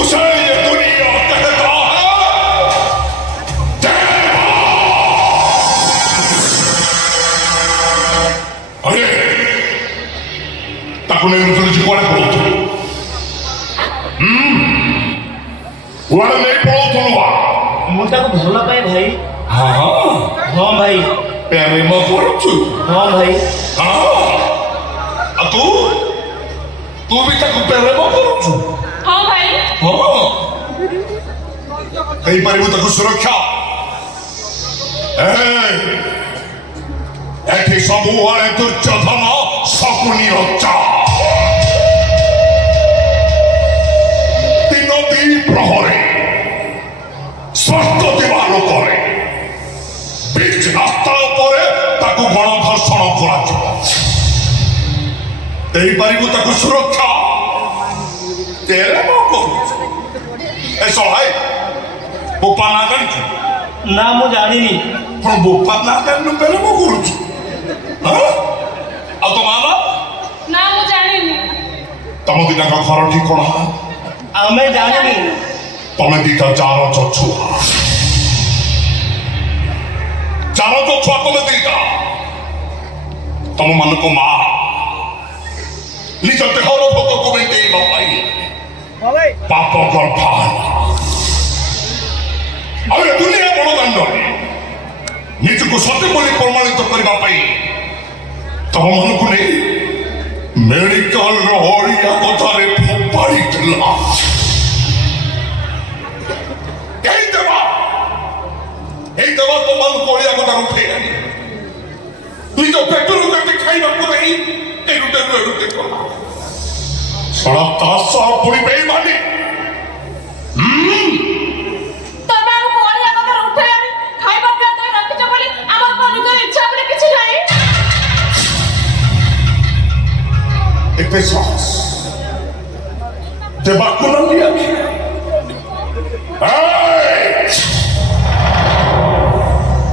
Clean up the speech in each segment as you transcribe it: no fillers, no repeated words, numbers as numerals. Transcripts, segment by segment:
उसे ये दुनिया कहता है अरे ताको नहीं रुचि कुआड़े पड़ोतु कुआड़े नहीं पड़ोतु ମୁଁ ତାକୁ ଭଲ ପାଏ ଭାଇ। हाँ ହଁ ଭାଇ। प्रेम करुचु ହଁ ଭାଇ। हाँ तू तू भी ताको प्रेम करुचु हाँ भाई। हाँ कहीं पर ताको सुरक्षा एठी सबुआड़े दुर्योधन शकुनी रचा तीनोटी प्रहरे स्पष्ट दिवालो करे बीच रास्ता उपरे ताको गणधर्षण कराଯିବ देई पारिबु ताको सुरक्षा तेरे मको ए सहाय बोपा ना जानिଛୁ ନା ମୁଁ ଜାଣିନି। पण बोपा ना जानिनु पेले मो करूଛୁ हां आ तो मामा ना ମୁଁ ଜାଣିନି। तम दिना का घर ठिकाना ଆମେ ଜାଣିନି। तमे दिता चारो छुआ चारो छुआ तमे दिता तम मन को मां निज देहर भोग को मेंटेई बापाई पाप गर्भा अरे दुनिया बड़ दंड निजको सत्य बोली प्रमाणित करने पाई तम मन को नहीं मेडिकल हरिया कथारे फोपाड़ी थिला देवा तो मन कोड़िया को उठे निज पेटरू के खाइबा को नहीं एरुटे कला सड़ा तास पुरी बेईमानी तमे हम कोरिया କଥା ଉଠେ ଖାଇବା ପିଇବା ତ ରଖିଛ ବୋଲି ଆମର ମନକୁ ଇଚ୍ଛା ବୋଲି କିଛି ନାହିଁ। Efesos te vacunan aquí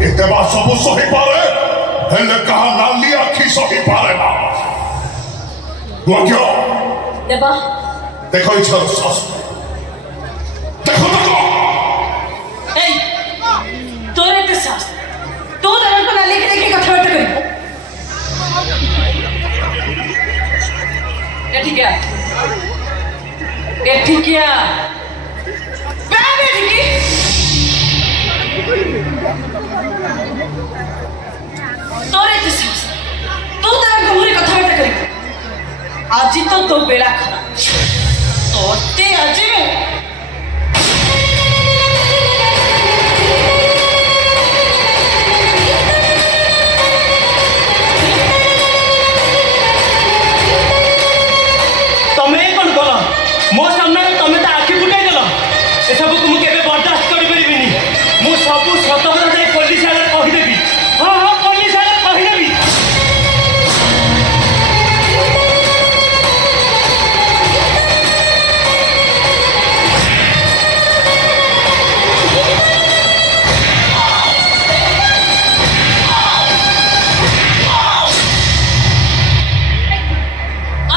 este va सब सही पारे हेले कहा नाली आखी सही पारे ना गुआक्यो देवा देखो इच्छा सस देखो एई तोरे ते सास तू दरन को नाली के देखी कथा बात करी एठी क्या बेबी ठीक तोरे ते सास तू दरन को मुरी कथा बात करी आज तो तो बेड़ा खराब तोते आज ତମେ କ'ଣ କଲ? ମୋ ସାମ୍ନାରେ ତମେ ତା ଆଖି ଫୁଟାଇ ଦେଲ। ଏସବୁକୁ ମୁଁ କେବେ ବରଦାସ୍ତ କରିପାରିବିନି। ମୁଁ ସବୁ ସତ କଥା ଯାଇ ପୋଲିସ ଆଗରେ କହିଦେବି। ହଁ ହଁ ପୋଲିସ ଆଗରେ କହିଦେବି।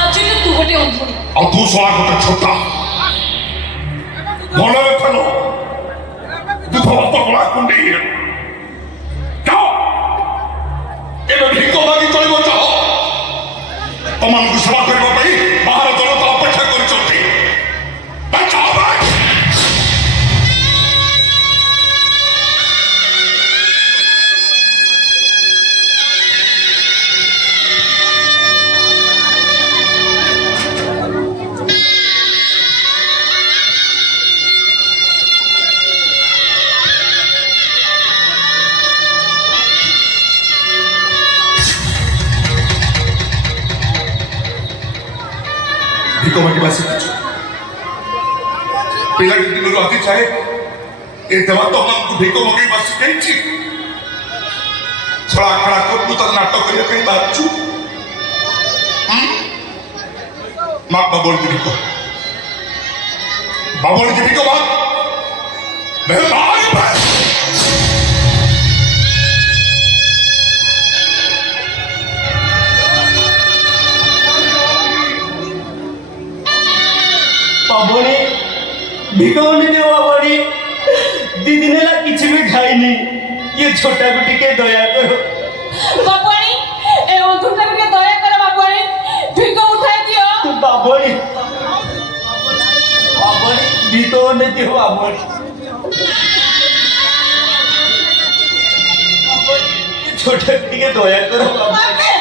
आज तू गोटे अंधुड़ी और तू सोला को छोटा बोले रखनो तू थोड़ा तो बड़ा कुंडी है जाओ ये भिको मागी चलिबो जाओ तमन को सेवा करबा पई बाहर जनता अपेक्षा करि चलती बचाओ भाई भिको मागी बासी पिला के दिन अति चाहे ए देवा तो मन को भिको मागी बासी देछि छड़ा खड़ा को तो नाटक करिया कहीं बाचू मां बाबोल की भिको बात मेरे भाई भाई ପବନେ भिगौनी दे बाबड़ी दीदी ने ला किसी भी खाई नहीं ये छोटा को टिके दया करो बाबुआणी ए अंकुर के दया करो बाबुआणी भिक उठाई दियो बाबड़ी बाबड़ी भिगौनी दे बाबड़ी छोटा को टिके दया करो बाबड़ी